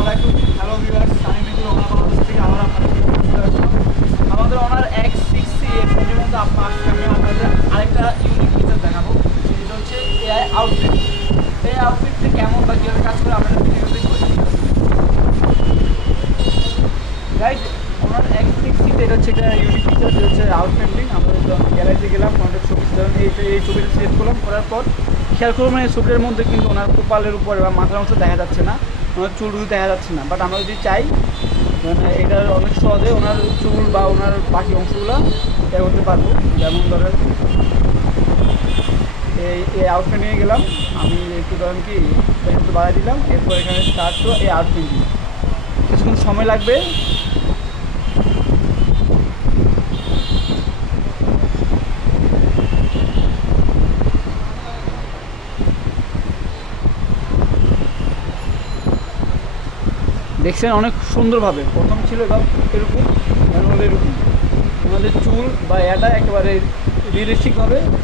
আলাইকুম। আমাদের ওনার six C আরেকটা ইউনিক দেখাবো হচ্ছে এআই কেমন বা কীভাবে কাজ করে গাইজ ওনার এটা হচ্ছে একটা ইউনিক যেটা হচ্ছে আমরা গ্যালারিতে গেলাম ছবি এই এই ছবিটা করলাম, করার পর খেয়াল করুন এই ছবিটার মধ্যে কিন্তু ওনার কপালের উপরে বা মাথার অংশ দেখা যাচ্ছে না। ওনার চুল দেখা যাচ্ছে না বাট আমরা যদি চাই এটার অনেক সহজে ওনার চুল বা ওনার বাকি অংশগুলো এটা করতে পারব। যেমন ধরেন, এই এই আউটফিট নিয়ে গেলাম, আমি একটু ধরেন কি একটু বাড়াই দিলাম, এরপর এখানে স্টার্ট এই আউটফিট কিছুক্ষণ সময় লাগবে। দেখছেন অনেক সুন্দরভাবে। প্রথম ছিল এবার এরকম এরকম। আমাদের চুল বা এটা একেবারে রিয়েলিস্টিকভাবে